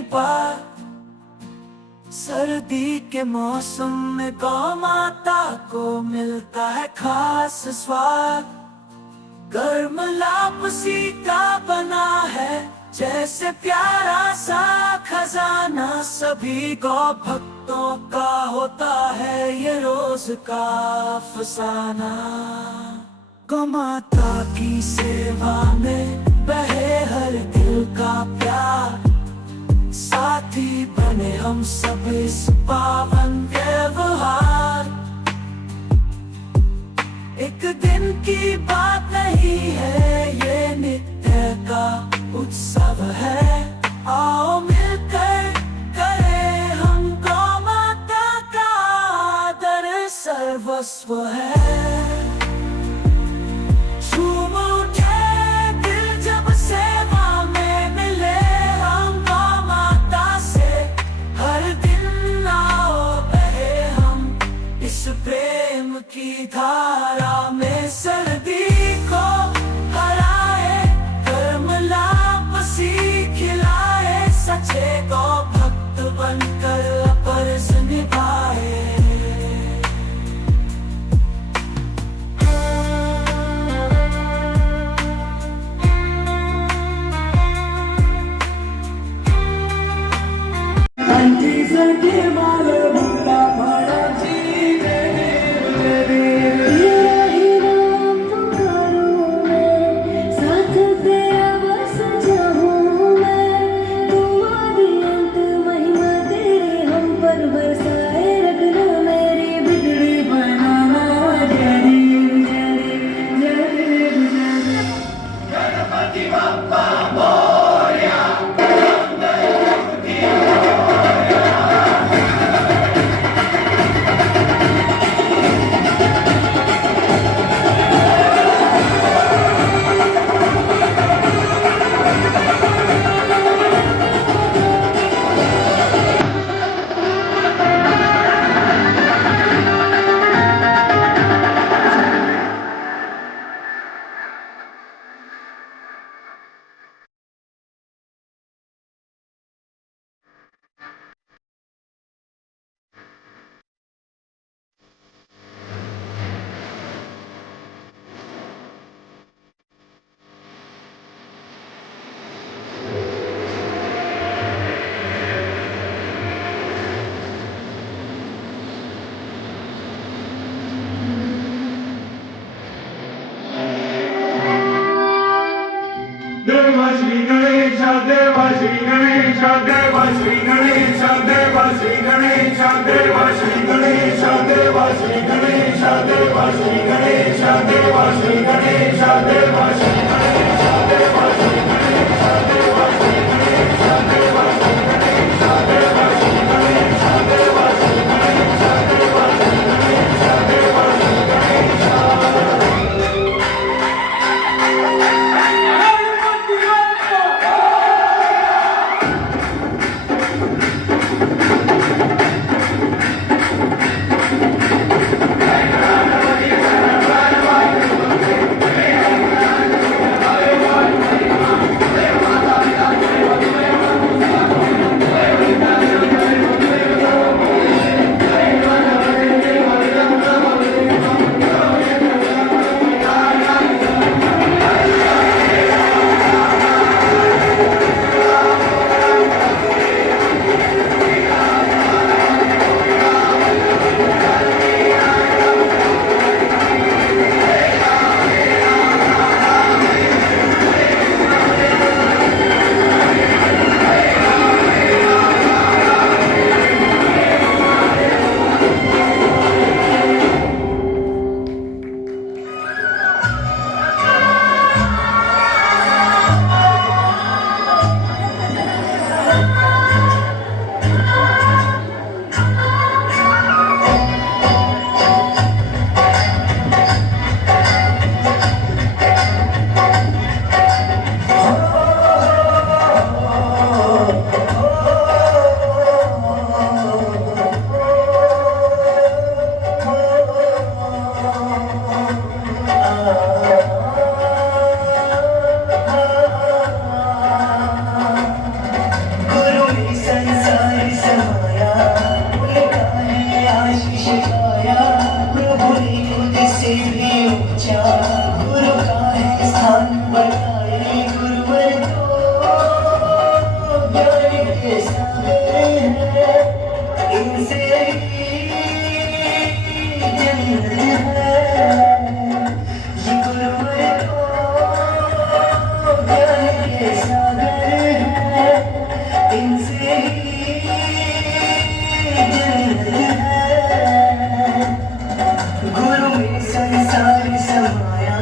पहली बार सर्दी के मौसम में गौ माता को मिलता है खास स्वाद। गर्म लापसी का बना है जैसे प्यारा सा खजाना। सभी गौ भक्तों का होता है ये रोज का अफसाना। गौ माता की सेवा में बहे हर दिल का प्यार। साथी बने हम सब इस पावन व्यवहार। एक दिन की बात नहीं है, ये नित्य का उत्सव है। आओ मिलकर करें हम गौ माता का आदर सर्वस्व है। झूम उठे दिल जब सेवा में मिले हम गौ माता से। हर दिन आओ बहे हम इस प्रेम की धारा में। सर्दी को हराए, गर्म लापसी खिलाए। सच्चे गौ भक्त बनकर फर्ज निभाए। देवा श्री गणेश देवा श्री गणेश देवा श्री गणेश देवा श्री गणेश देवा श्री गणेश देवा श्री गणेश देवा श्री गणेश देवा श्री गणेश देवा श्री गणेश देवा श्री गणेश देवा श्री गणेश देवा श्री गणेश देवा श्री गणेश देवा श्री गणेश देवा श्री गणेश देवा श्री गणेश। ऊंचा गुरु का है स्थान बताए गुरुवर को ज्ञान के सागर है इनसे ही जन्नत है ये गुरुवर को ज्ञान के सागर है इनसे ही जन्नत है गुरु में संसार समाया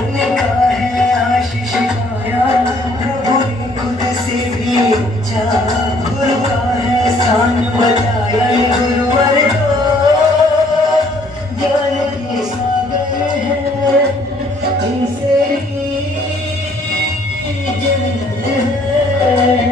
उनका है आशीष पाया प्रभु ने खुद से भी ऊंचा गुरु का है स्थान बताया ये गुरुवर को ज्ञान के सागर है इनसे ही जन्नत है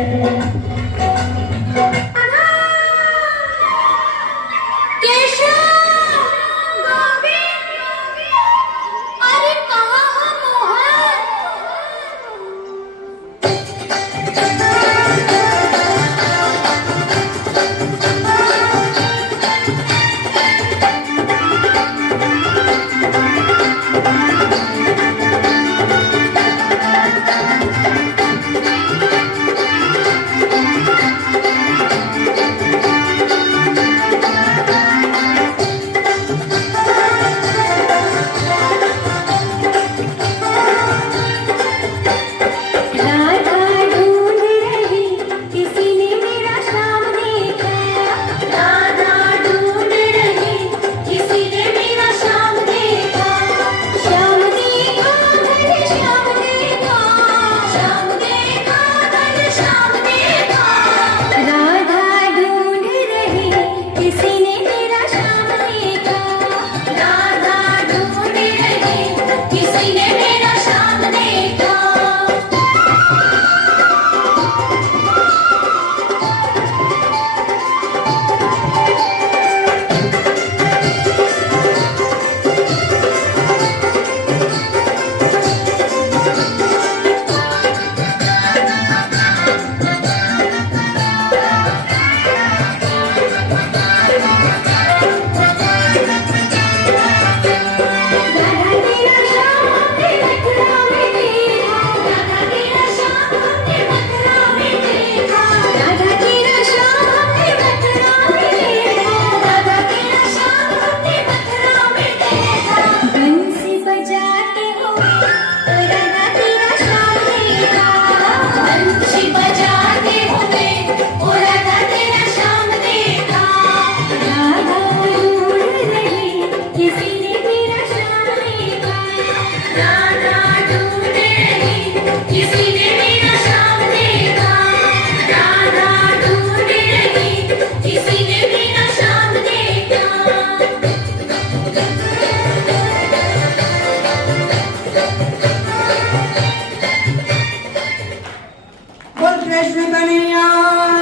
कृष्ण कन्हैया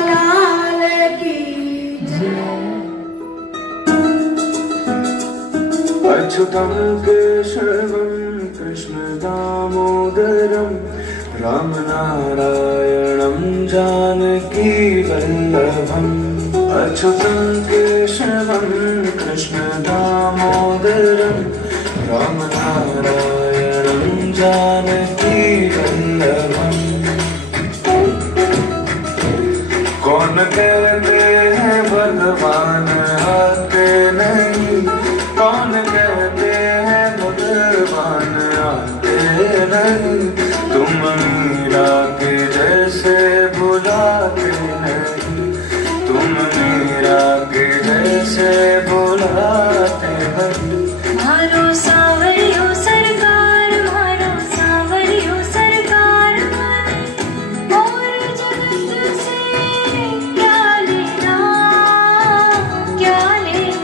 लाल की अच्युतं केशवं कृष्ण दामोदरं रामनारायणं जानकी वल्लभम् अच्युतं केशवं कृष्ण दामोदरं रामनारायणं जानकी वल्लभम् कौन कहते हैं भगवान आते नहीं कौन कहते हैं भगवान आते नहीं तुम मीरा के जैसे बुलाते नहीं तुम मीरा के जैसे बुलाते नहीं मारो सावरियो सरकार मारो सावरियो सरकार और जगत से क्या लेना क्या लेना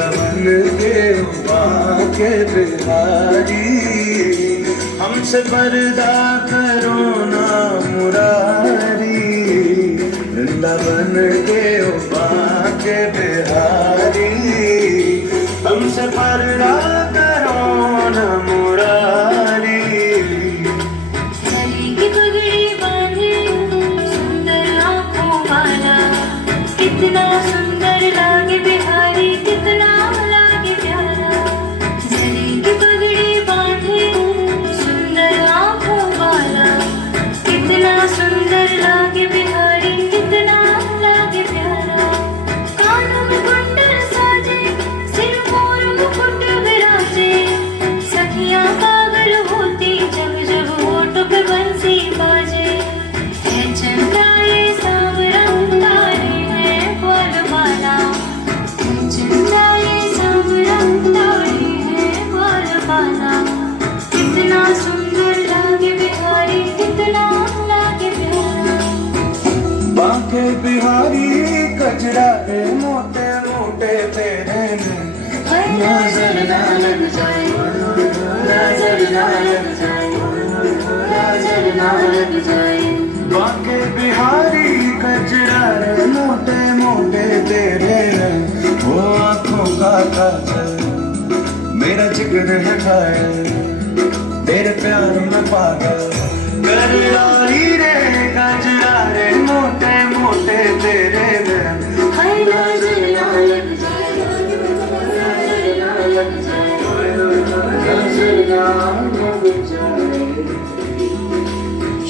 वृंदावन के बाके बिहारी हमसे पर्दा करो ना मुरारी वृंदावन के बाके बिहारी हमसे पर्दा करो ना मुरारी गले की पगड़ी बांधे सुंदर आँखों वाला कितना सुंदर लागे बिहारी कितना लागे प्यारा गले की पगड़ी बांधे सुंदर आँखों वाला कितना सुंदर लागे बिहारी कितना लागे प्यारा कानों में कुंडल साजे सिर पर मुकुट विराजे सखियाँ पागल होती जब जब होठों पे बंसी बाजे है चंद्राए सांवरा तारे हैं बोल बाला है चंद्राए सांवरा तारे हैं बोल बाला कितना सुंदर लागे बिहारी कितना लागे प्यारा बाके बिहारी कजरा रे मोटे मोटे तेरे नजर ना लग जाए नजर ना लग जाए नजर ना लग जाए बाके बिहारी कजरा रे मोटे मोटे तेरे वो आँखों का काजल मेरा जिगर है घायल तेरे प्यार में पागल कर लाई रे कजरा रे मोटे मोटे तेरे हाय नजर ना लग जाए नजर ना लग जाए नजर ना लग जाए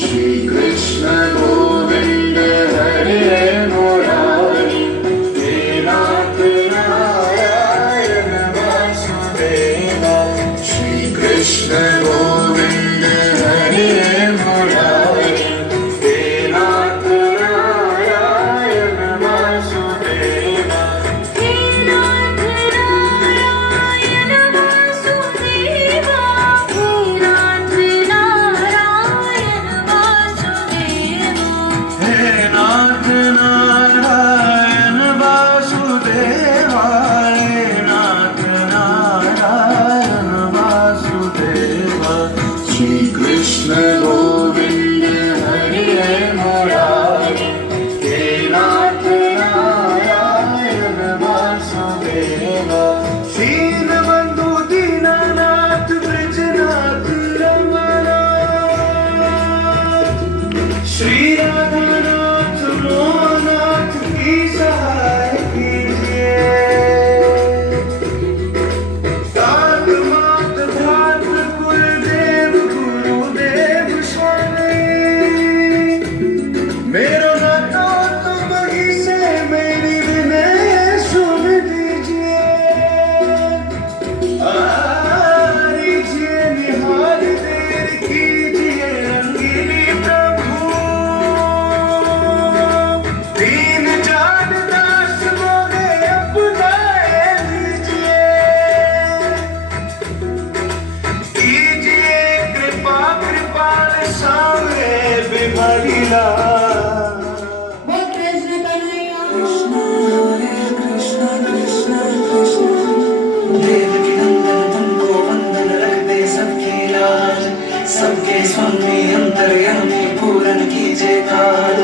श्री कृष्ण गोविंद हरे मुरारी हे नाथ नारायण वासुदेवा श्री कृष्ण गोविंद हरे मुरारी हे नाथ नारायण वासुदेवा हे नाथ नारायण वासुदेवा हे नाथ नारायण वासुदेवा हे नाथ नारायण वासुदेवा हे नाथ नारायण वासुदेवा श्री कृष्ण गोविंद हरे मुरारी हे नाथ नारायण वासुदेवा दीनबंधु दीनानाथ ब्रजनाथ रमनाथ श्री राधानाथ मोहनाथ की सहाय कीजिए तात मात भ्रातृ कुलदेव गुरुदेव स्वामी मेरो नातो तुम ही से मेरी विनय सुन लीजिए लीजिए निहाल देर कीजिए रंगीली प्रभु दीन जान दास मोरे अपनाए लीजिए कीजिए कृपा कृपाल सामने बिहारी लाल बोल कृष्ण कन्हैया कृष्ण कृष्ण कृष्ण देव की नंदन तुमको वंदन रखते सबकी लाज सबके स्वामी अंतर्यामी पूरन कीजिए काज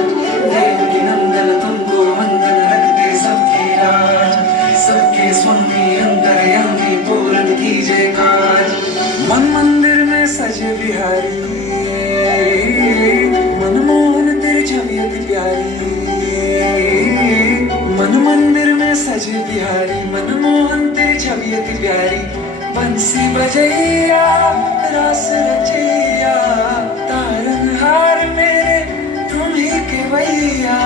देव की नंदन तुमको वंदन रखते सबकी लाज सबके स्वामी अंतर्यामी पूरन कीजिए काज मन मंदिर में सजे बिहारी मनमोहन तेरी छवि अति प्यारी मन मंदिर में सजे बिहारी मनमोहन तेरी छवि अति प्यारी बंसी बजैया रस रचैया तारनहार मेरे तुम ही के भैया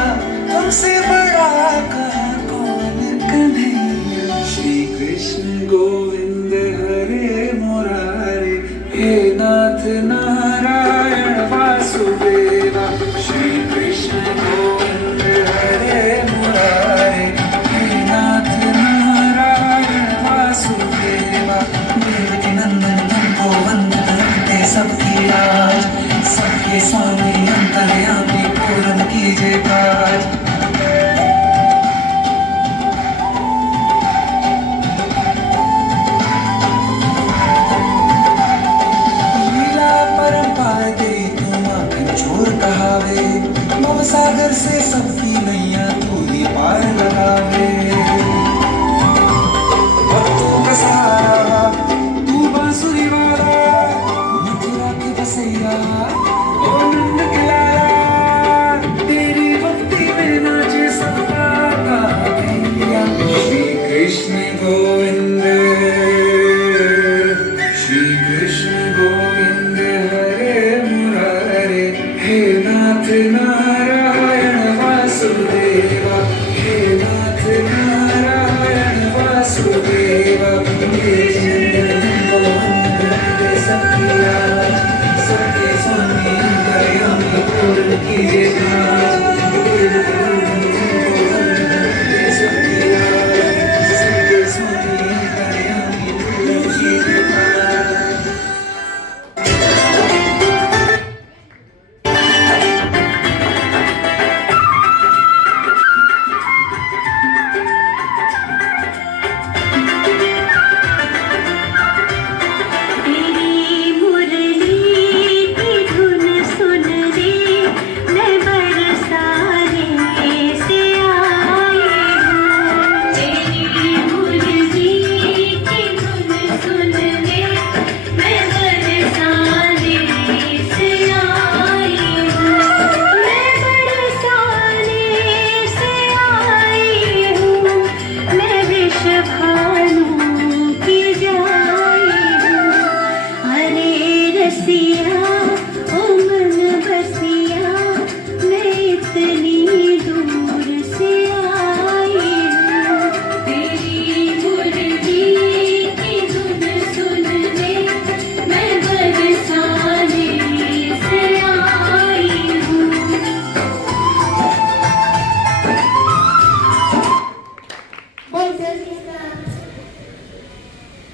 तुमसे बड़ा कहाँ कौन कन्हैया श्री कृष्ण गोविंद हरे मुरारी हे नाथ नारायण वासुदेवा श्री कृष्ण गोविंद हरे मुरारी हे नाथ नारायण वासुदेवा देव के नंदन तुमको वंदन रखते सबकी लाज सबके स्वामी अंतर्यामी पूर्ण कीजिए काज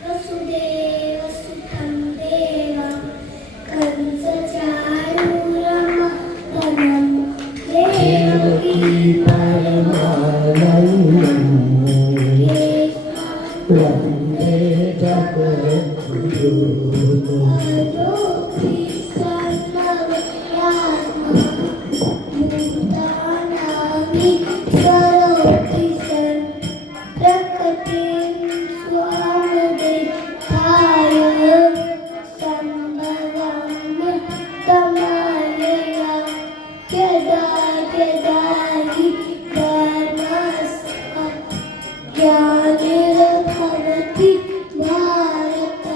वसुदेवसुतं देवं कंसचाणूरमर्दनं देवकी भूतानामि करोति सन् प्रकृतिं स्वामदेहाय सम्भवामि तमायया यदा यदा हि धर्मस्य ग्लानिर्भवति भारत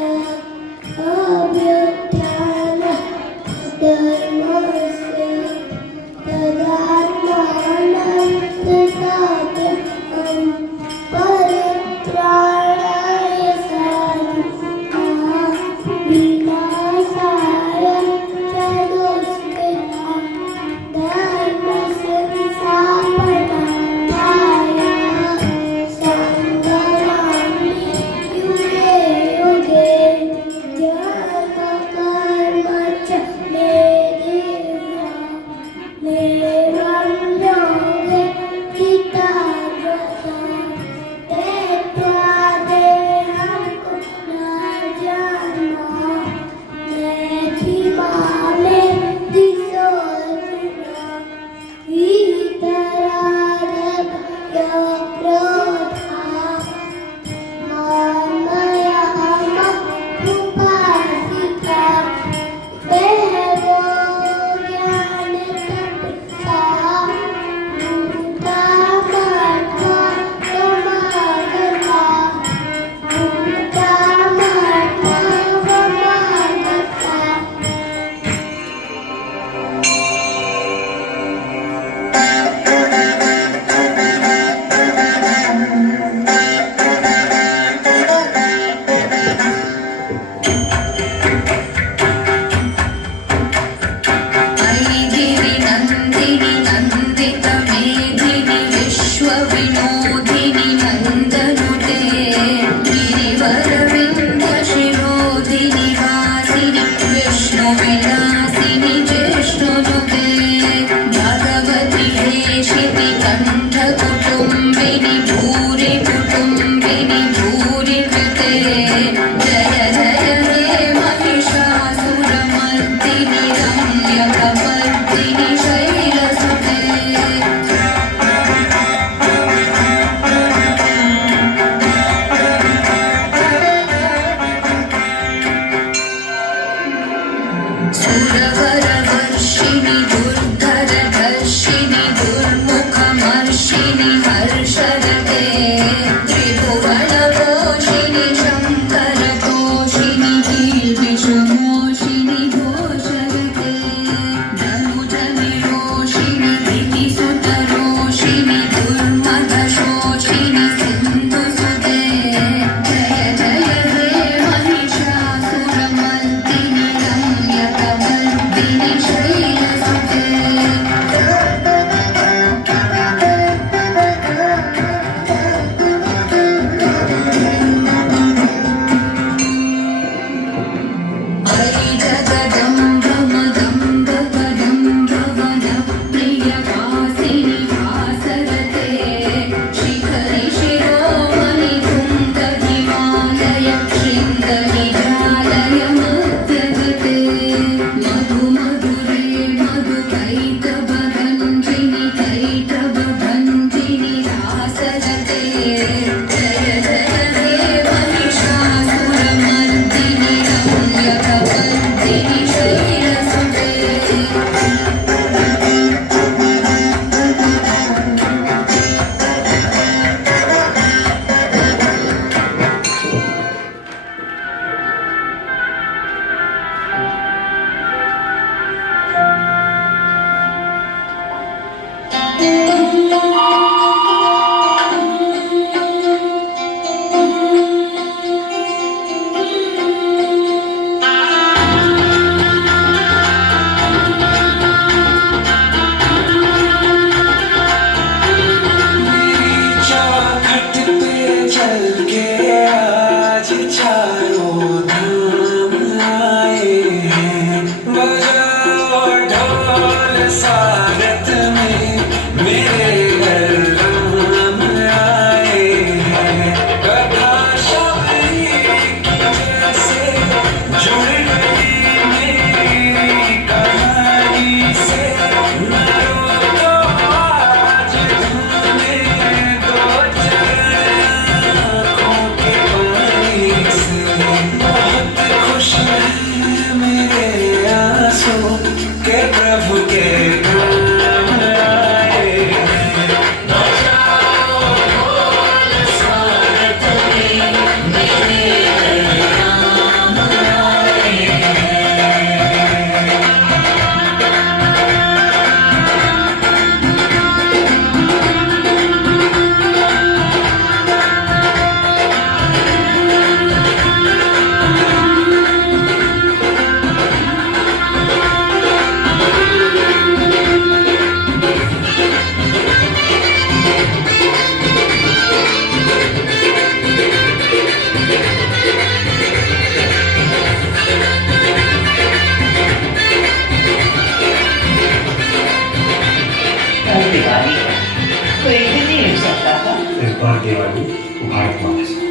भारत वापस आओ।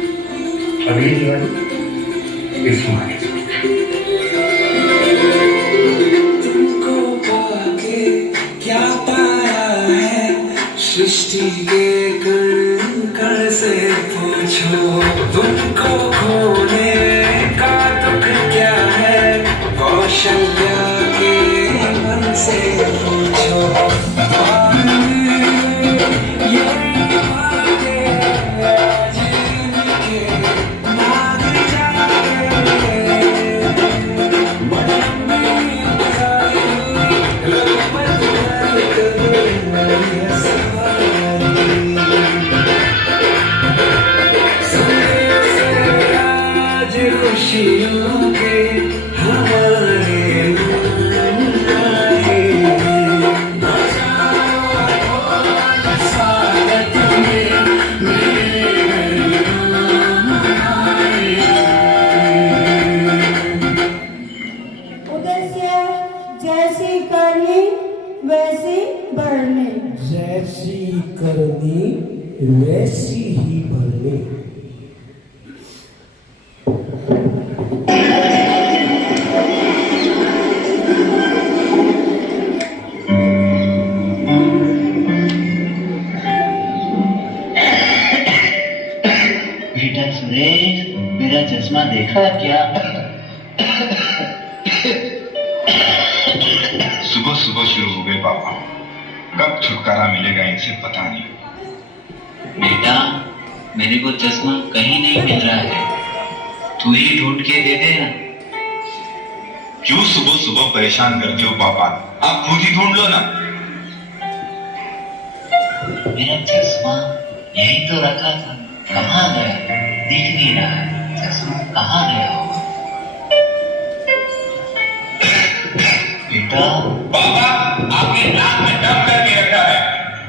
अगली दिवाली इस माह तुमको पाके क्या पाया है, सृष्टि के कण कण से पूछो। तुमको खोने का दुख क्या है, कौशल्या के मन से पूछो। ये बातें आज इनके मान जाए, खुशियों के हमारे स्वागत उधर से जैसी करनी वैसी बढ़नी। जैसी करनी वैसी ही भरनी। बेटा सुरेश, मेरा चश्मा देखा क्या? सुबह सुबह शुरू हो गए पापा, कब छुटकारा मिलेगा इनसे पता नहीं। बेटा, मेरे को चश्मा कहीं नहीं मिल रहा है, तू ही ढूंढ के दे देना। क्यों सुबह सुबह परेशान करते हो पापा, आप खुद ही ढूंढ लो ना। मेरा चश्मा यही तो रखा था, कहाँ गया? दिख नहीं रहा है, चश्मा कहाँ गया होगा? बेटा, पापा, आपने नाक में दम करके रखा है,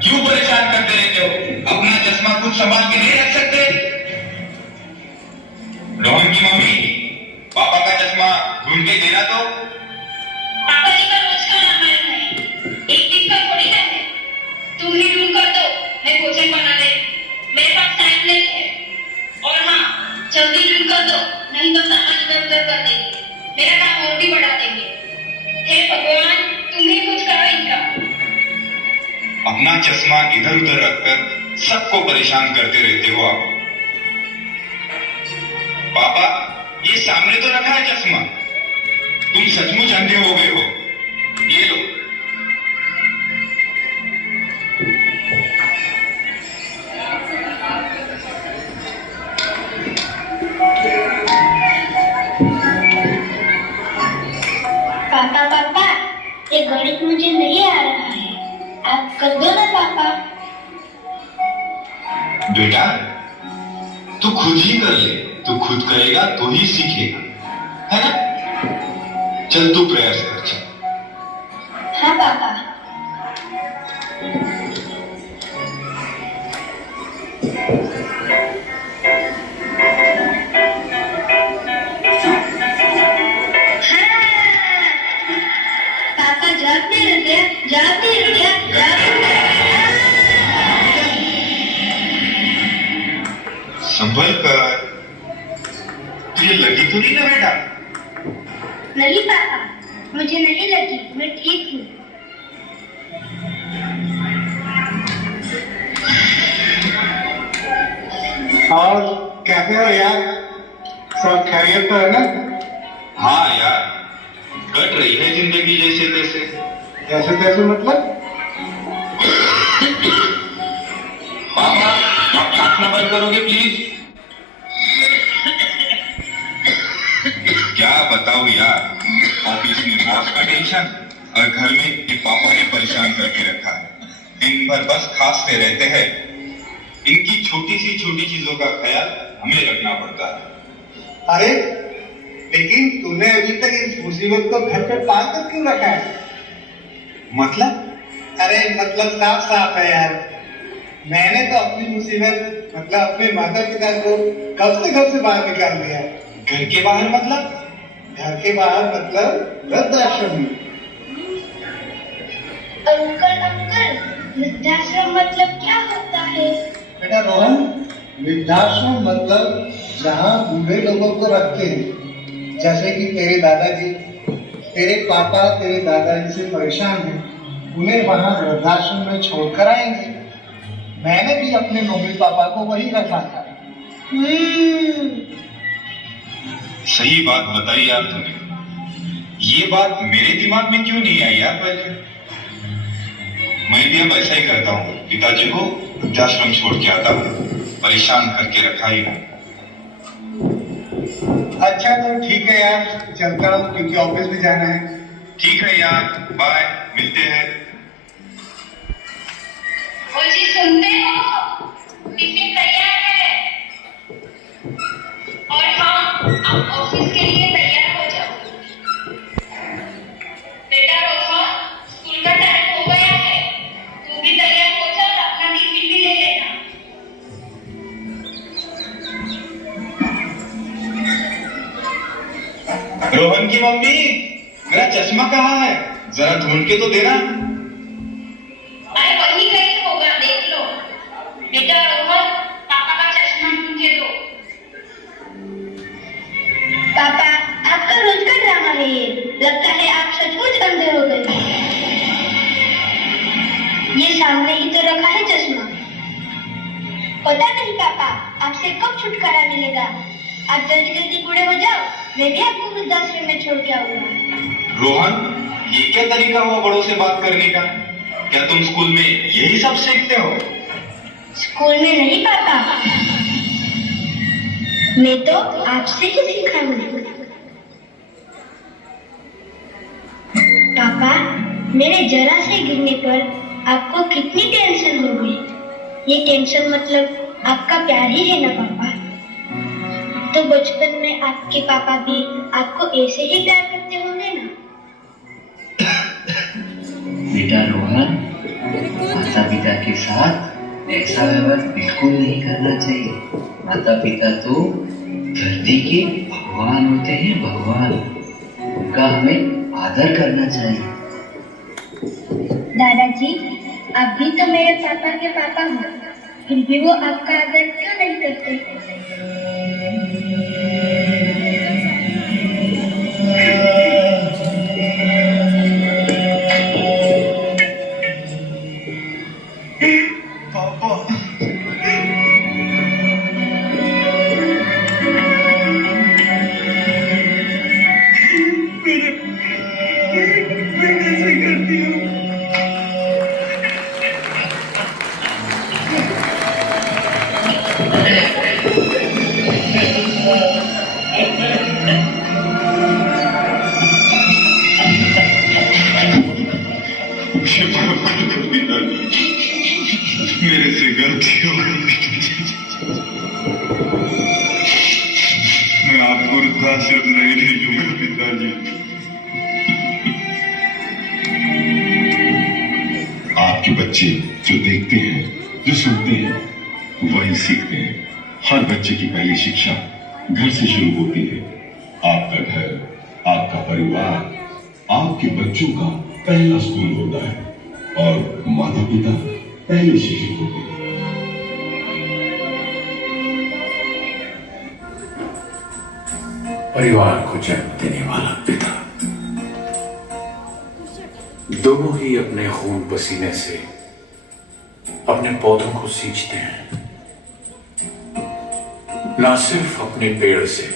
क्यों परेशान करते रहते हो? अपना चश्मा खुद संभाल के नहीं रख सकते? रोहन की मम्मी, पापा का चश्मा ढूंढ के देना तो। पापा जी का रोज का रामायण है, एक दिन का थोड़ी है। तुम ही ढूंढ कर दो, मैं भोजन बना दे। मेरे पास टाइम नहीं है। और हाँ, जल्दी ढूंढ कर दो, नहीं तो सामान इधर उधर कर देंगे, मेरा काम और भी बढ़ा देंगे। हे भगवान, तुम ही कुछ करो इनका। अपना चश्मा इधर उधर रखकर सबको परेशान करते रहते हो आप। पापा, ये सामने तो रखा है चश्मा, तुम सचमुच अंधे हो गए हो। ये लो। पापा पापा, ये गणित मुझे नहीं आ रहा है, आप कर दो ना पापा। बेटा, तू खुद ही कर ले, तू खुद करेगा तो ही सीखेगा, है ना? चल तू प्रयास कर, चल। हाँ पापा। पापा जाते रहते हैं, जाते रहते हैं, जाते रहते हैं। संभल कर, तुझे लगी तो नहीं ना बेटा? नहीं पापा, मुझे नहीं लगी, मैं ठीक हूँ। और कैसे हो यार, सब खैरियत तो है ना? हाँ यार, कट रही है जिंदगी जैसे तैसे। जैसे तैसे मतलब? पापा, आप काटना बंद करोगे प्लीज? क्या बताऊं यार, ऑफिस में बॉस का टेंशन और घर में ये पापा ने परेशान करके रखा है। दिन भर बस खांसते रहते हैं। इनकी छोटी चीजों का ख्याल हमें रखना पड़ता है। अरे लेकिन तूने अभी तक इस मुसीबत को घर पे पाल कर क्यों रखा है? मतलब? अरे मतलब साफ साफ है यार, मैंने तो अपनी मुसीबत मतलब अपने माता पिता को कब से बाहर निकाल दिया। घर के बाहर मतलब? घर के बाहर मतलब वृद्धाश्रम में। अंकल अंकल, वृद्धाश्रम मतलब क्या होता है? बेटा रोहन, वृद्धाश्रम मतलब जहाँ बूढ़े लोगों को रखते हैं, जैसे कि तेरे दादाजी, तेरे पापा तेरे दादाजी से परेशान हैं, उन्हें वहाँ वृद्धाश्रम में छोड़कर आएंगे। मैंने भी अपने मम्मी पापा को वही रखा था। सही बात बताई यार तुमने। ये बात मेरे दिमाग में क्यों नहीं आई यार पहले। मैं भी अब ऐसा ही करता हूँ, पिताजी को वृद्धाश्रम छोड़ के आता हूँ, परेशान करके रखा ही हूँ। अच्छा तो ठीक है यार, चलता हूँ क्योंकि ऑफिस में जाना है। ठीक है यार, बाय, मिलते हैं। वो जी सुनते हो, टिफिन तैयार है। और हाँ, आप ऑफिस के लिए तैयार हो जाओ। बेटा रोहन, स्कूल का टाइम हो गया है, तू भी तैयार हो जा और अपना टिफिन भी ले लेना। रोहन की मम्मी, मेरा चश्मा कहाँ है? जरा ढूंढ के तो देना। अरे वही कहीं होगा, देख लो। बेटा रोहन, पापा का चश्मा ढूंढ के दो। पापा, आपका रोज का ड्रामा है ये। लगता है आप सचमुच अंधे हो गए। ये सामने ही तो रखा है चश्मा। पता नहीं पापा, आपसे कब छुटकारा मिलेगा। आप जल्दी जल्दी बूढ़े हो जाओ, मैं भी आपको वृद्धाश्रम में छोड़ के आऊंगा। रोहन, ये क्या तरीका हुआ बड़ों से बात करने का? क्या तुम स्कूल में यही सब सीखते हो? स्कूल में नहीं पापा, मैं तो आपसे ही सीखा हूँ। पापा, मेरे जरा से गिरने पर आपको कितनी टेंशन हो गई। ये टेंशन मतलब आपका प्यार ही है ना पापा। तो बचपन में आपके पापा भी आपको ऐसे ही प्यार करते होंगे ना। बेटा रोहन, माता पिता के साथ ऐसा व्यवहार बिल्कुल नहीं करना चाहिए। माता पिता तो धरती के भगवान होते हैं, भगवान। उनका हमें आदर करना चाहिए। दादाजी, आप भी तो मेरे पापा के पापा हो, फिर भी वो आपका आदर क्यों नहीं करते? मेरे से गलती हो गई। मैं आपको वृद्धाश्रम नहीं ले लूंगा पिताजी। आपके बच्चे जो देखते हैं, जो सुनते हैं, वही सीखते हैं। हर बच्चे की पहली शिक्षा घर से शुरू होती है। आपका घर, आपका परिवार, आपके बच्चों का पहला स्कूल होता है और माता पिता पहले शिक्षक होते हैं। परिवार को जन्म देने वाला पिता दोनों ही अपने खून पसीने से अपने पौधों को सींचते हैं। ना सिर्फ अपने पेड़ से,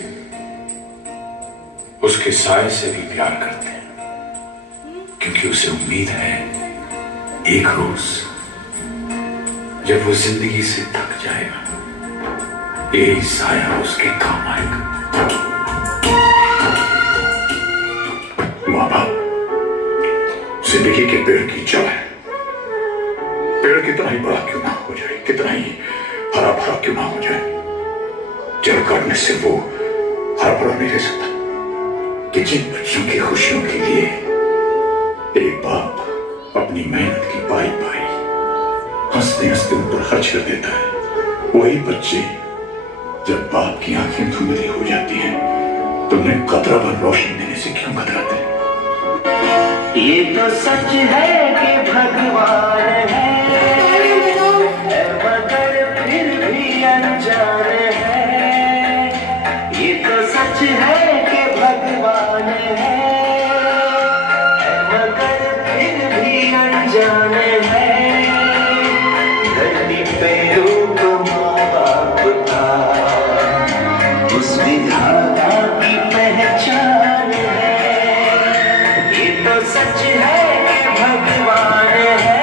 उसके साए से भी प्यार करते हैं, क्योंकि उसे उम्मीद है एक रोज जब वो जिंदगी से थक जाएगा, यही साया उसके काम आएगा। माँ बाप जिंदगी के पेड़ की जड़ है। पेड़ कितना ही बड़ा क्यों ना हो जाए, कितना ही हरा भरा क्यों ना हो जाए, जड़ काटने से वो हरा भरा नहीं रह सकता। कि जिन बच्चों की खुशियों के लिए एक बाप अपनी मेहनत की पाई पाई हंसते हंसते उन पर खर्च कर देता है, वही बच्चे जब बाप की आंखें धुंधली हो जाती हैं तो उन्हें कतरा भर रोशनी देने से क्यों कतराते हैं? ये तो सच है कि भगवान है, मगर फिर भी अनजान पहचान है, ये तो सच है कि भगवान है, मगर फिर भी अनजान है। धरती पे रूप माँ बाप का, उस विधाता की पहचान है, ये तो सच है कि भगवान है।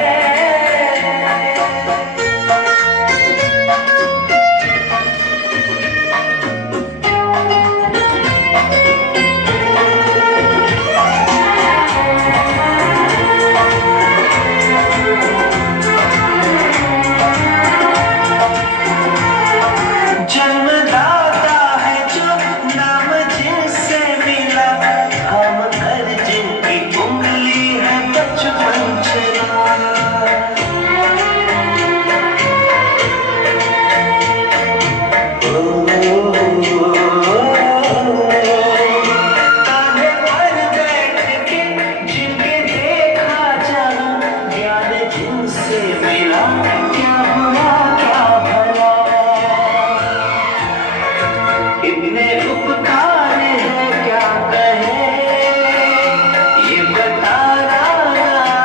जन्मदाता है जो नाम जिनसे मिला, हम कर जिनकी उंगली है बचपन चला। कान्हे पर बैठ के जिनके देखा जाना, ज्ञान जिनसे मिला, क्या बुरा क्या भला। इतने उपकार है क्या कहे, ये बताना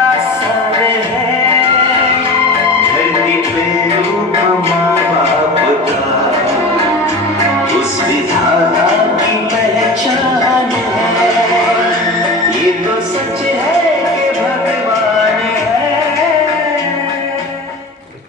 आसान है। धरती पे रूप माँ बाप का, उस विधाता की पहचान है, ये तो सच है कि भगवान है।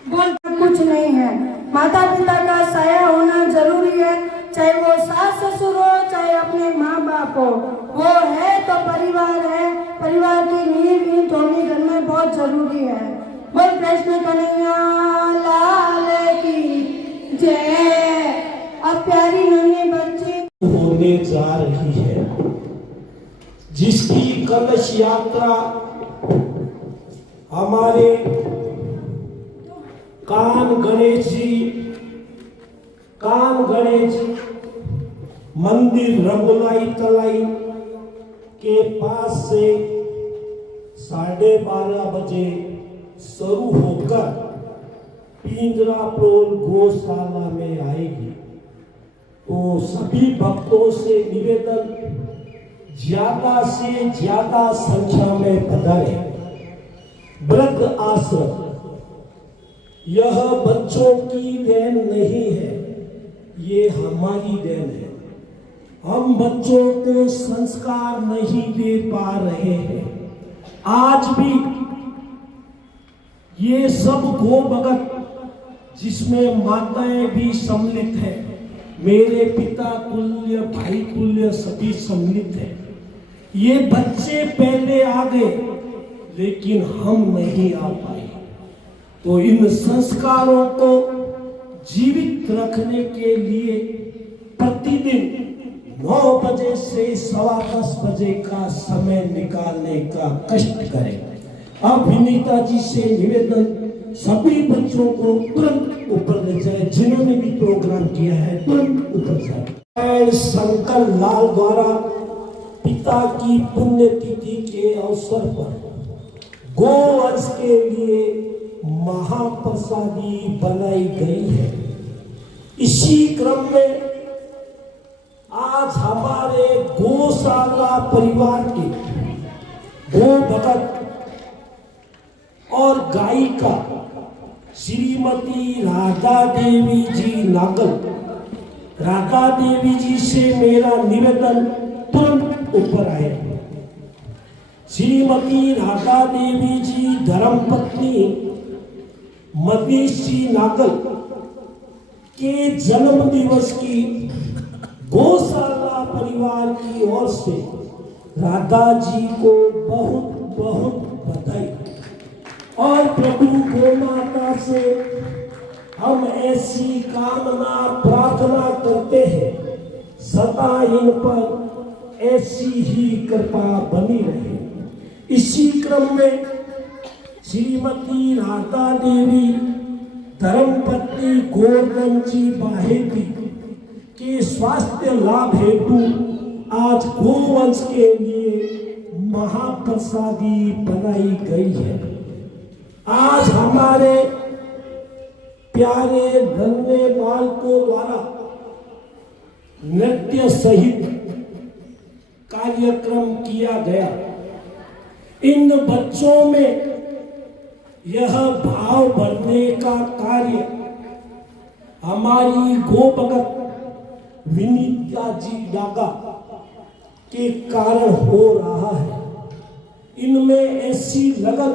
बोल कुछ नहीं है। माता पिता का साया होना जरूरी है, चाहे वो सास ससुर हो, चाहे अपने माँ बाप हो। वो है तो परिवार है, परिवार की नींव ईंट होनी घर में बहुत जरूरी है। बोल कृष्ण कन्हैया लाल की जय। अब प्यारी नन्ही बच्ची होने जा रही है, जिसकी कलश यात्रा हमारे कान गणेश जी मंदिर रंगलाई तलाई के पास से 12:30 बजे शुरू होकर पिंजरापोल गौशाला में आएगी। तो सभी भक्तों से निवेदन, ज्यादा से ज्यादा संख्या में पधारे। वृद्ध आश्रम यह बच्चों की देन नहीं है, ये हमारी देन है। हम बच्चों को संस्कार नहीं दे पा रहे हैं। आज भी ये सब गो भगत, जिसमें माताएं भी सम्मिलित हैं, मेरे पिता तुल्य भाई तुल्य सभी सम्मिलित हैं। ये बच्चे पहले आ गए, लेकिन हम नहीं आ पाए। तो इन संस्कारों को जीवित रखने के लिए प्रतिदिन 9 बजे से 10:15 बजे का समय निकालने का कष्ट करें। अब विनीता जी से निवेदन, सभी बच्चों को तुरंत ऊपर ले जाए, जिन्होंने भी प्रोग्राम किया है तुरंत ऊपर जाए। शंकर लाल द्वारा पिता की पुण्यतिथि के अवसर पर गोवंश के लिए महाप्रसादी बनाई गई है। इसी क्रम में आज हमारे गौशाला परिवार के गो भगत और गायिका श्रीमती राधा देवी जी नागल, राधा देवी जी से मेरा निवेदन तुरंत ऊपर आए। श्रीमती राधा देवी जी धर्मपत्नी मनीष जी नागल के जन्म दिवस की गौशाला परिवार की ओर से राधा जी को बहुत बहुत बधाई। और प्रभु गौ माता से हम ऐसी कामना प्रार्थना करते हैं, सदा इन पर ऐसी ही कृपा बनी रहे। इसी क्रम में श्रीमती राधा देवी धर्मपत्नी गोवर्धन जी बाहेती के स्वास्थ्य लाभ हेतु आज गोवंश के लिए महाप्रसादी बनाई गई है। आज हमारे प्यारे नन्हे बालकों द्वारा नृत्य सहित कार्यक्रम किया गया। इन बच्चों में यह भाव भरने का कार्य हमारी गो भगत विनीता जी डागा के कारण हो रहा है। इनमें ऐसी लगन,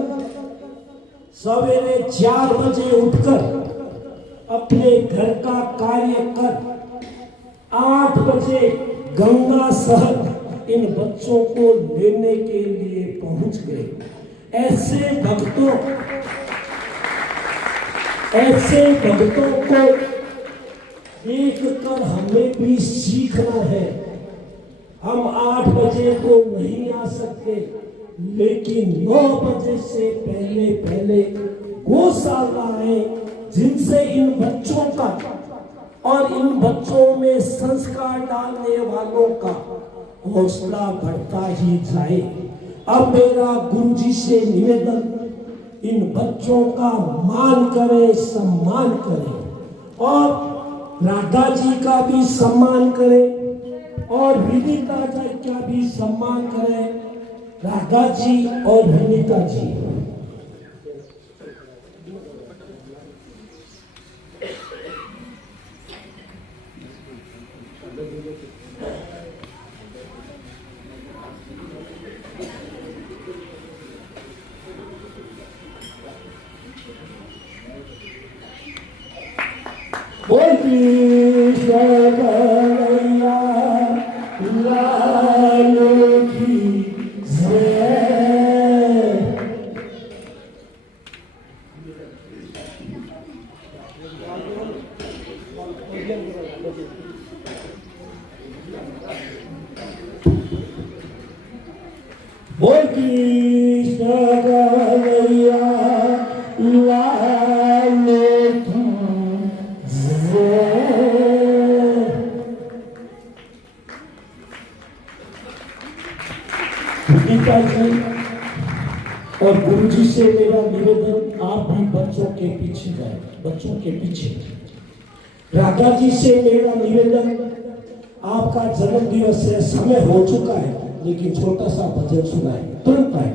सवेरे 4 बजे उठकर अपने घर का कार्य कर 8 बजे गंगा शहर इन बच्चों को लेने के लिए पहुंच गए। ऐसे भक्तों को देखकर हमें भी सीखना है। हम 8 बजे तो नहीं आ सकते, लेकिन 9 बजे से पहले गौशाला आए, जिनसे इन बच्चों का और इन बच्चों में संस्कार डालने वालों का हौसला बढ़ता ही जाए। अब मेरा गुरुजी से निवेदन, इन बच्चों का मान करें, सम्मान करें और राधा जी का भी सम्मान करें और विनीता जी का भी सम्मान करें। राधा जी और विनीता जी, बोल कृष्ण कन्हैया लाल की जय। बोल कृष्ण कन्हैया लाल की विनीता जी और गुरुजी से मेरा निवेदन, आप भी बच्चों के पीछे जाए, बच्चों के पीछे। राधा जी से मेरा निवेदन, आपका जन्म दिवस है, समय हो चुका है, लेकिन छोटा सा भजन सुनाए, तुरंत आए।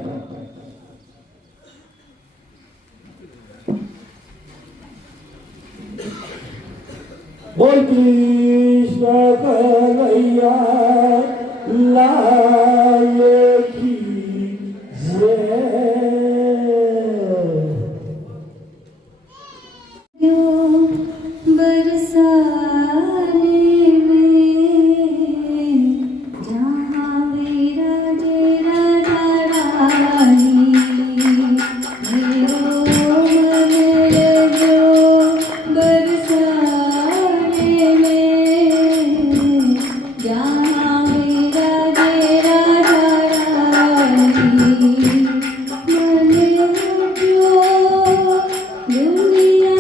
बोल कृष्ण कन्हैया लाल की जय। बरसाने में जहाँ विराजे राधा रानी, मेरो मन लगो बरसाने में जहाँ विराजे राधा रानी। मन क्यों दुनिया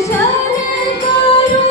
दर्शन करो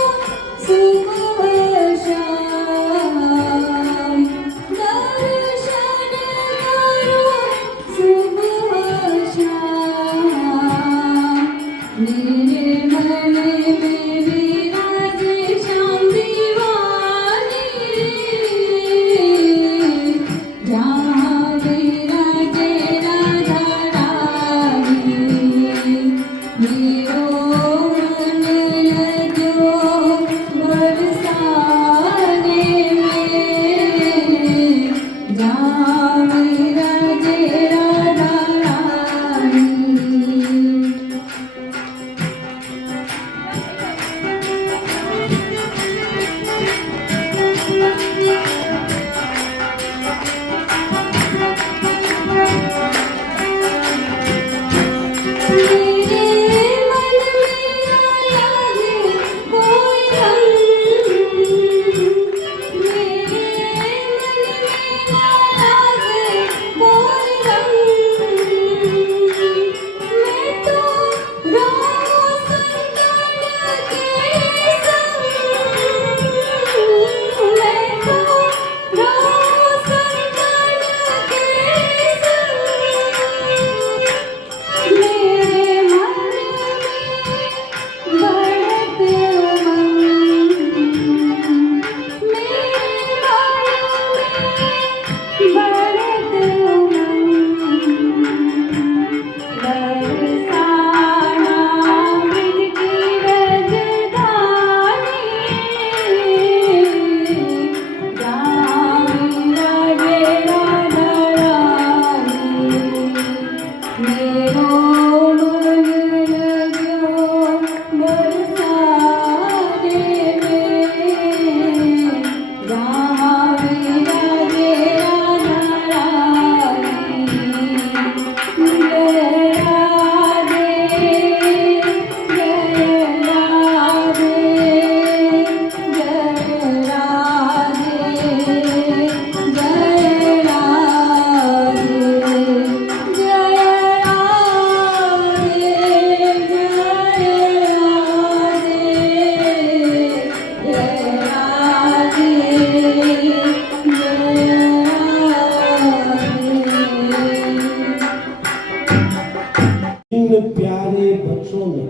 हमारे बच्चों ने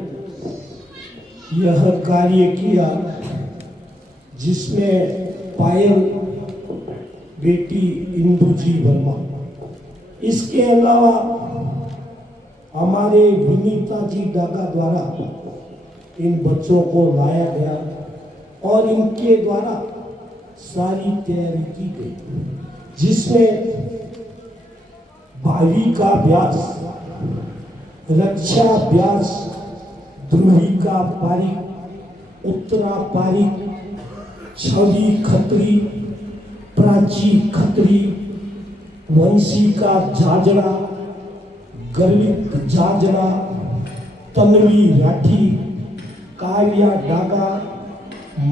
यह कार्य किया जिसमें पायल बेटी इंदुजी वर्मा, इसके अलावा हमारे विनीता जी डागा द्वारा इन बच्चों को लाया गया और इनके द्वारा सारी तैयारी की गई, जिसमें भाविका व्यास, रक्षा व्यास, ध्रुविका पारिक, उत्तरा पारिक, छवि खत्री, प्राची खत्री, वंशिका जाजरा, गर्वित जाजरा, तन्वी राठी, काव्या डागा,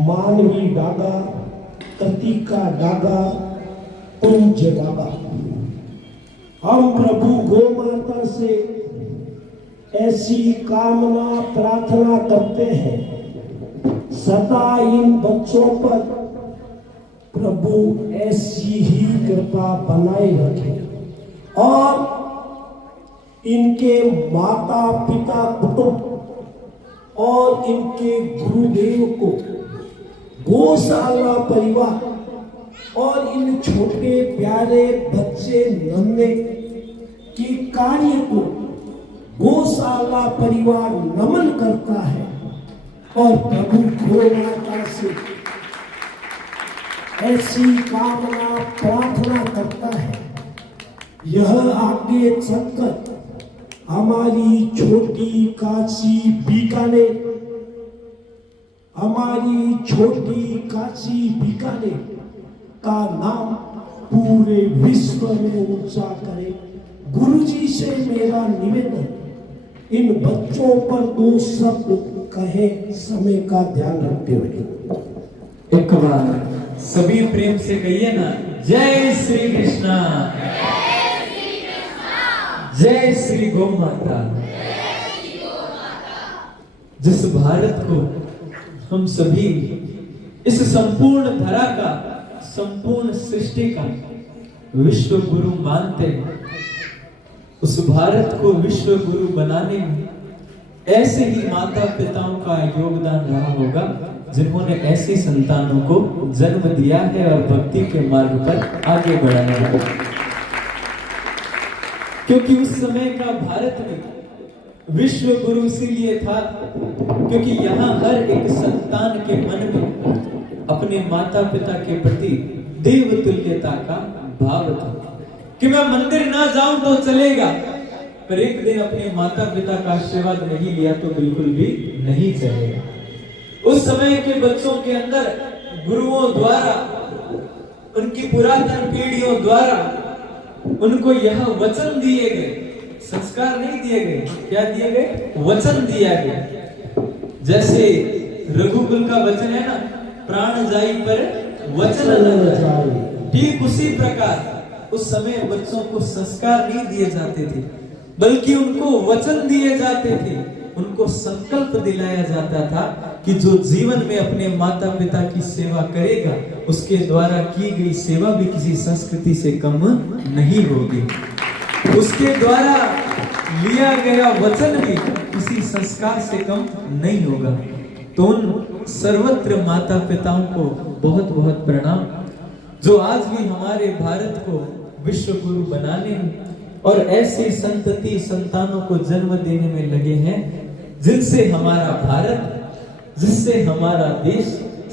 मानवी डागा, कृतिका डागा, कुंज डागा। हम प्रभु गौ माता से ऐसी कामना प्रार्थना करते हैं, सदा इन बच्चों पर प्रभु ऐसी ही कृपा बनाए रखे और इनके माता पिता कुटुंब और इनके गुरुदेव को गौशाला परिवार और इन छोटे प्यारे बच्चे नन्हे के कार्य को गौशाला परिवार नमन करता है और प्रभु गौ माता से ऐसी कामना प्रार्थना करता है, यह आगे चलकर हमारी छोटी काशी बीकानेर, हमारी छोटी काशी बीकानेर का नाम पूरे विश्व में ऊंचा करे। गुरुजी से मेरा निवेदन, इन बच्चों पर दो शब्द कहे समय का ध्यान रखते हुए। एक बार सभी प्रेम से कहिए ना, जय श्री कृष्णा, जय श्री गौ माता। जिस भारत को हम सभी इस संपूर्ण धरा का, संपूर्ण सृष्टि का विश्व गुरु मानते हैं, उस भारत को विश्व गुरु बनाने में ऐसे ही माता पिताओं का योगदान रहा होगा जिन्होंने ऐसी संतानों को जन्म दिया है और भक्ति के मार्ग पर आगे बढ़ाया है। क्योंकि उस समय का भारत में विश्व गुरु इसीलिए था क्योंकि यहाँ हर एक संतान के मन में अपने माता पिता के प्रति देव तुल्यता का भाव था कि मैं मंदिर ना जाऊं तो चलेगा, पर एक दिन अपने माता पिता का आशीर्वाद नहीं लिया तो बिल्कुल भी नहीं चलेगा। उस समय के बच्चों के अंदर गुरुओं द्वारा, उनकी पुरातन पीढ़ियों द्वारा उनको यह वचन दिए गए, संस्कार नहीं दिए गए, क्या दिए गए? वचन दिया गया। जैसे रघुकुल का वचन है ना, प्राण जाई पर वचन न जाई, ठीक उसी प्रकार उस समय बच्चों को संस्कार नहीं दिए जाते थे, बल्कि उनको वचन दिए जाते थे, उनको संकल्प दिलाया जाता था कि जो जीवन में अपने माता पिता की सेवा करेगा उसके द्वारा की गई सेवा भी किसी संस्कृति से कम नहीं होगी, उसके द्वारा लिया गया वचन भी किसी संस्कार से कम नहीं होगा। तो उन सर्वत्र माता पिताओं को बहुत बहुत प्रणाम जो आज भी हमारे भारत को विश्व गुरु बनाने और ऐसे संतति संतानों को जन्म देने में लगे हैं जिनसे हमारा भारत, जिससे हमारा देश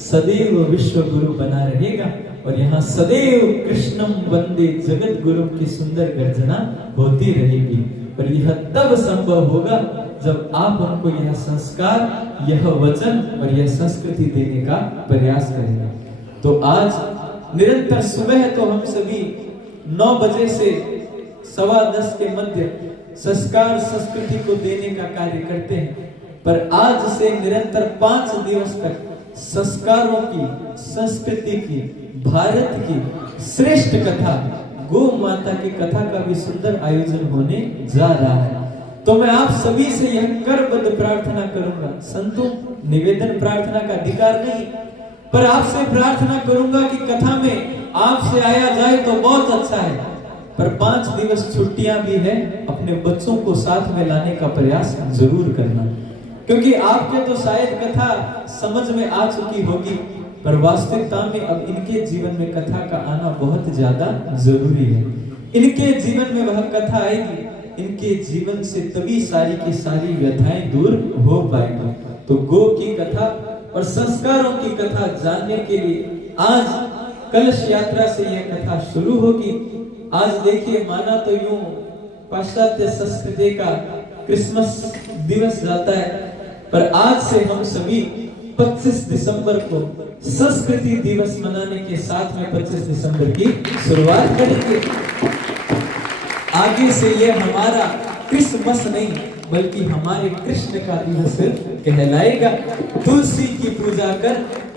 सदैव विश्व गुरु बना रहेगा और यहाँ सदैव कृष्णम वंदे जगत गुरु की सुंदर गर्जना होती रहेगी। पर यह तब संभव होगा जब आप उनको यह संस्कार, यह वचन और यह संस्कृति देने का प्रयास करेंगे। तो आज निरंतर सुबह तो हम सभी 9 बजे से 10:15 के मध्य संस्कार संस्कृति को देने का कार्य करते हैं, पर आज से निरंतर 5 दिवस तक संस्कारों की, संस्कृति की, भारत की श्रेष्ठ कथा, गौ माता की कथा का भी सुंदर आयोजन होने जा रहा है। तो मैं आप सभी से यह करबद्ध प्रार्थना करूंगा, संतों निवेदन प्रार्थना का अधिकार नहीं, पर आपसे प्रार्थना करूंगा कि कथा में आपसे आया जाए तो बहुत अच्छा है, पर 5 दिवस छुट्टियां भी है, अपने बच्चों को साथ में लाने का प्रयास जरूर करना, क्योंकि आपके तो शायद कथा समझ में आ चुकी होगी, पर वास्तविकता में अब इनके जीवन में कथा का आना बहुत ज्यादा जरूरी है। इनके जीवन में वह कथा आएगी, इनके जीवन से तभी सारी की सारी व्यथाएं दूर हो पाएंगी। तो गो की कथा और संस्कारों की कथा जानने के लिए आज कलश यात्रा से यह कथा शुरू होगी। आज देखिए, माना तो यूं पाश्चात्य संस्कृति का क्रिसमस दिवस जाता है, पर आज से हम सभी 25 दिसंबर को संस्कृति दिवस मनाने के साथ में 25 दिसंबर की शुरुआत करेंगे। आगे से ये हमारा क्रिसमस नहीं बल्कि हमारे कृष्ण का दिवस कहलाएगा। तुलसी की पूजा कर,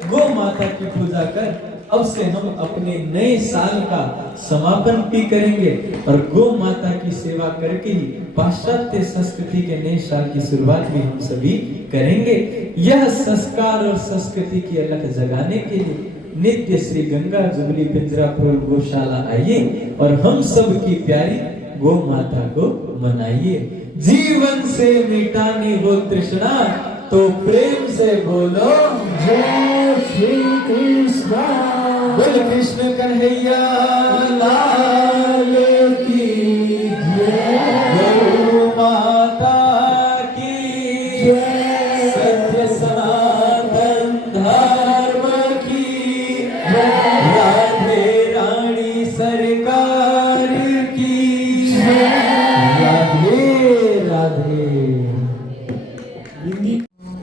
गौ माता की पूजा कर, अब से हम अपने नए साल का समापन भी करेंगे और गौ माता की सेवा करके ही पाश्चात्य संस्कृति के नए साल की शुरुआत भी हम सभी करेंगे। यह संस्कार और संस्कृति की अलख जगाने के लिए नित्य श्री गंगा जुबली पिंजरापुर गौशाला आइए और हम सब की प्यारी गौ माता को मनाइए। जीवन से मिटानी हो तृष्णा तो प्रेम से बोलो जय श्री कृष्ण। बोल कृष्ण कन्हैया लाल की जय, गौ माता की जय, सत्य सनातन धर्म की जय, राधे रानी सरकार की जय, राधे राधे।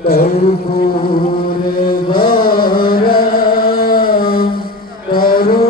कर्पूर गौरम करुणावतारम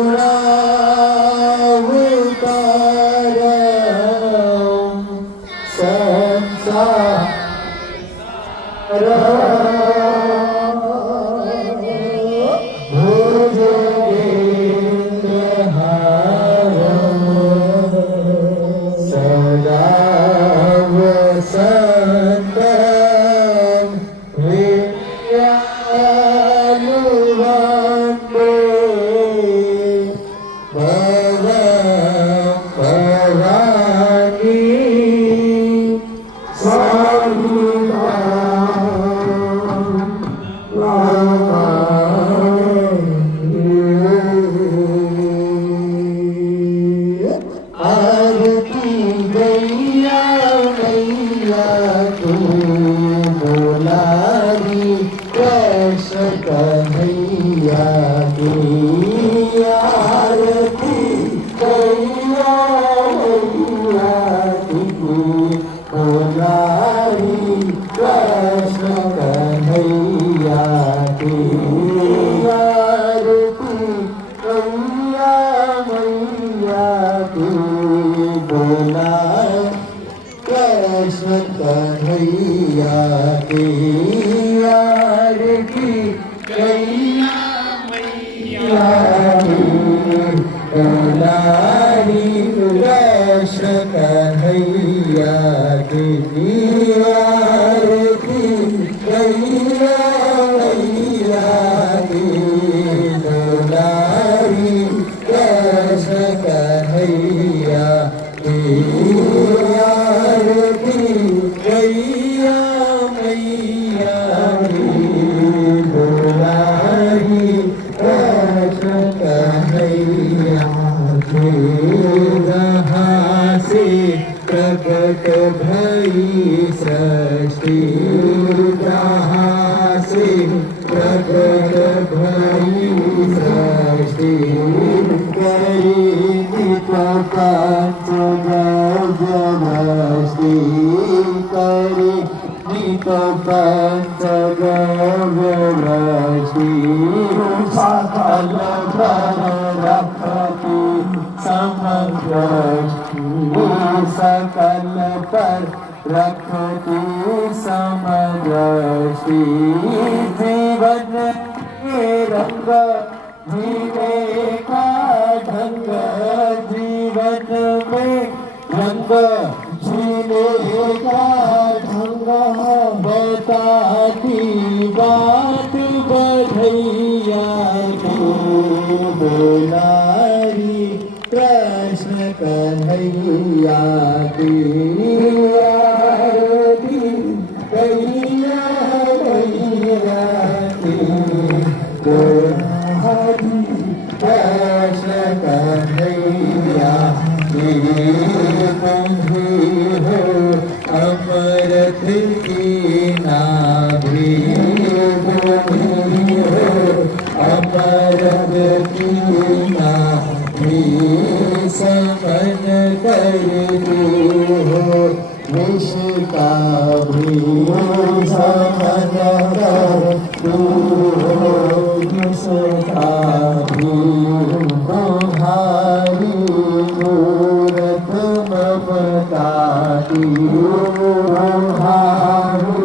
कृष्ण कन्हैया। जिसका भी समझ कर तू हो, जिसका भी तुम्हारी मूरत ममता की, तुम्हारी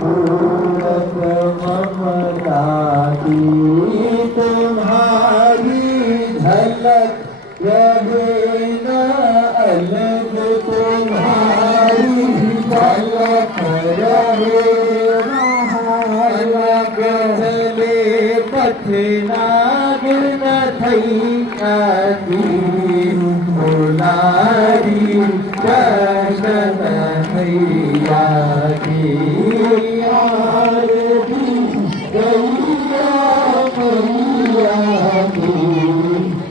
मूरत ममता की, तुम्हारी झलक रहे न अलग, तुम्हारी झलक रहे गहले पथनाग न थैया की, मुलारी कृष्ण थैया की, आरती गैया मैया की,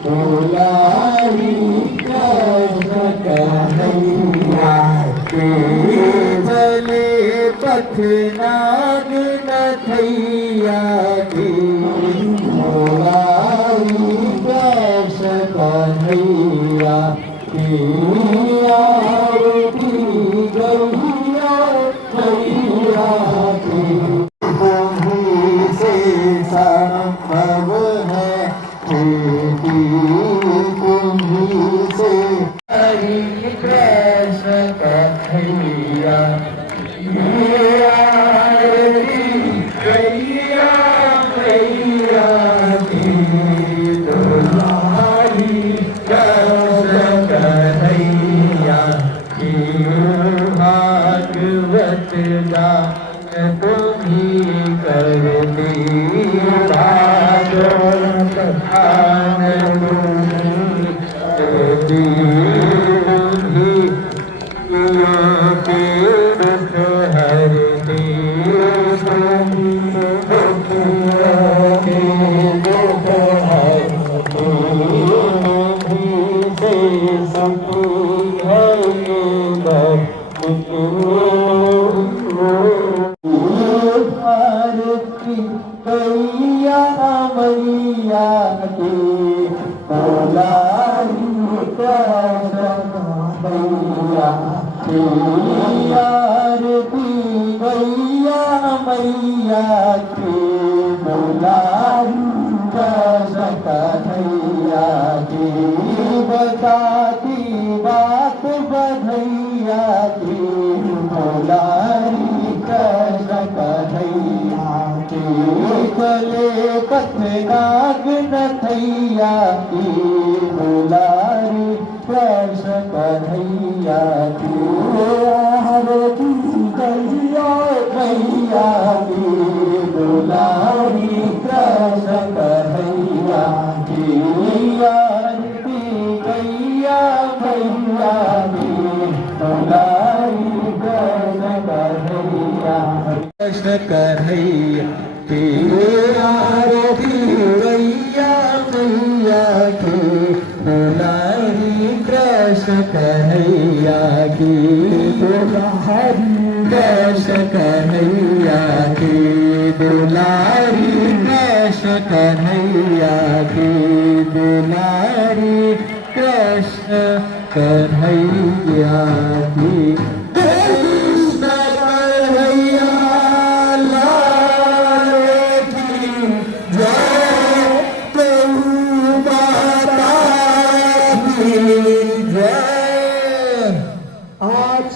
मुलारी कृष्ण कन्हैया की, चले पथनाग न थैया की, मुलारी कृष्ण कन्हैया की, आरती गैया मैया की, तुम्हीं से संभव है खेती, तुम्हीं से हरि कृष्ण कन्हैया, आरती गैया मैया की, तुम्हारी कृष्ण कन्हैया की, भागवत गान तुम्हीं करती, भागवत गान तुम्हीं करती, तुम्हीं के दुख हरती, तुम्हीं के दुख हरती, तुम्हीं से सुखी है आरती गैया मैया की, मुलारी कृष्ण कन्हैया की, आरती गैया मैया की, मुलारी कृष्ण कन्हैया की, बताती बात बधैया की, मुलारी कृष्ण कन्हैया की, चले पथनाग न थैया की, मुलारी कृष्ण कन्हैया की, आरती गैया मैया की, मुलारी कृष्ण कन्हैया की, आरती गैया मैया की, मुलारी कृष्ण कन्हैया, कृष्ण कन्हैया की, आरती गैया मैया की, मुलारी कृष्ण कन्हैया की, मुलारी कृष्ण कन्हैया की, दुलारी कृष्ण कन्हैया की, दुलारी कृष्ण कन्हैया की, कृष्ण कन्हैया लाल की जय, प्रभु माता की जय। आज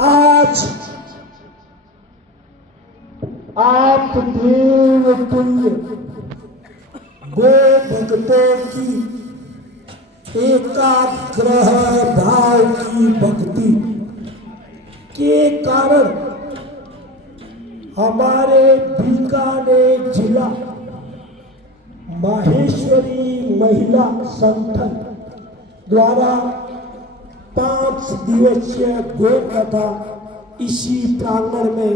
आज आप देव तुल्य गो भक्तों की एकाग्र भाव की भक्ति के कारण हमारे बीकानेर जिला माहेश्वरी महिला संगठन द्वारा 5 दिवसीय गो कथा इसी प्रांगण में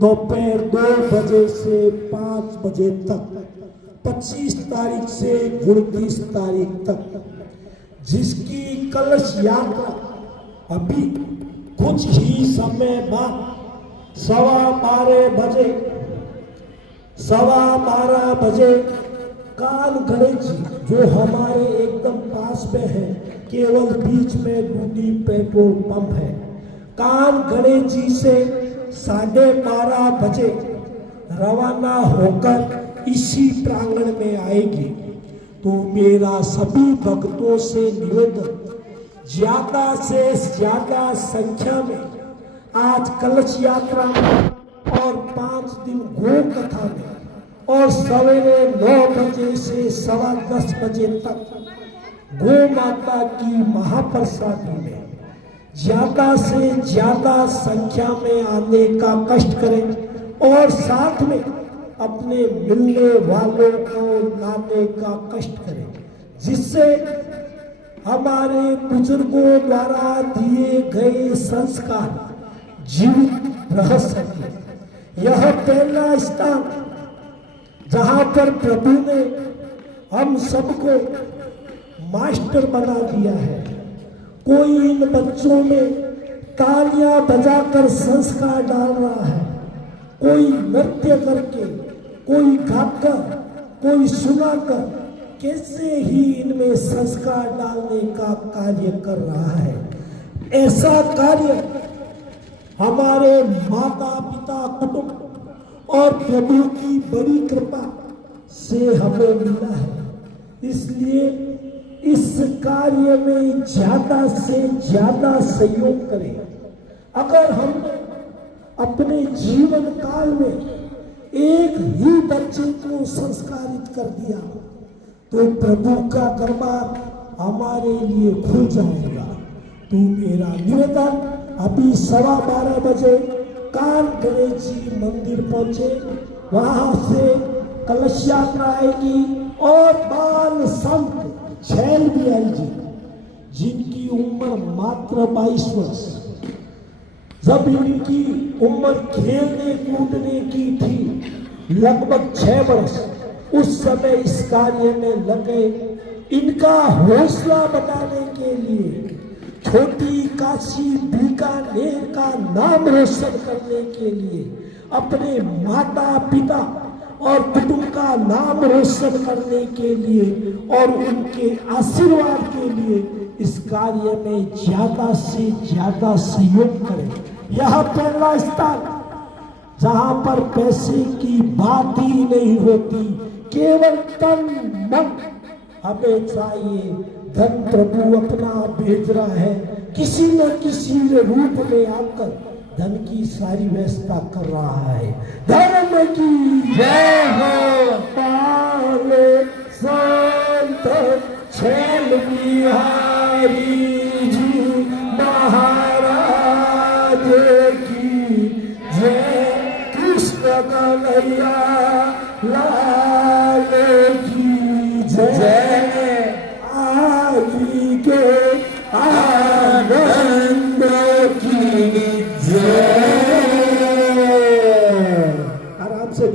दोपहर 2 बजे से 5 बजे तक 25 तारीख से 29 तारीख तक, जिसकी कलश यात्रा अभी कुछ ही समय बाद 12:15 बजे 12:15 बजे कान गणेश जी जो हमारे एकदम पास में है, केवल बीच में दूधी पेट्रोल पंप है, कान गणेश जी से 12:30 बजे रवाना होकर इसी प्रांगण में आएगी। तो मेरा सभी भक्तों से निवेदन, ज्यादा से ज्यादा संख्या में आज कलश यात्रा में और 5 दिन गो कथा में और सवेरे 9 बजे से 10:15 बजे तक गो माता की महाप्रसादी में ज्यादा से ज्यादा संख्या में आने का कष्ट करें और साथ में अपने मिलने वालों को लाने का कष्ट करें, जिससे हमारे बुजुर्गों द्वारा दिए गए संस्कार जीवित रह सके। यह पहला स्थान जहां पर प्रभु ने हम सबको मास्टर बना दिया है। कोई इन बच्चों में तालियां बजाकर संस्कार डाल रहा है, कोई नृत्य करके, कोई गाकर, कोई सुनाकर, कैसे ही इनमें संस्कार डालने का कार्य कर रहा है। ऐसा कार्य हमारे माता पिता कुटुंब और प्रभु की बड़ी कृपा से हमें मिला है। इसलिए इस कार्य में ज्यादा से ज्यादा सहयोग करें। अगर हमने अपने जीवन काल में एक ही बच्चे को संस्कारित कर दिया तो प्रभु का दरबार हमारे लिए खुल जाएगा। तो मेरा निवेदन, अभी 12:15 बजे कान गणेश जी मंदिर पहुंचे, वहां से कलश यात्रा आएगी और बाल संत छैल भी आएगी, जिनकी उम्र मात्र 22 वर्ष। जब इनकी उम्र खेलने कूदने की थी लगभग 6 वर्ष, उस समय इस कार्य में लगे। इनका हौसला बढ़ाने के लिए, छोटी काशी बीकानेर का नाम रोशन करने के लिए, अपने माता पिता और कुटुंब का नाम रोशन करने के लिए और उनके आशीर्वाद के लिए इस कार्य में ज्यादा से ज्यादा सहयोग करें। यह पहला स्थान जहां पर पैसे की बात ही नहीं होती, केवल तन मन हमें चाहिए। धन प्रभु अपना भेज रहा है, किसी न किसी रूप में आकर धन की सारी व्यवस्था कर रहा है। धर्म की जय हो। पाले संत छैल बिहारी जी महाराज की जय। कृष्ण कन्हैया लाल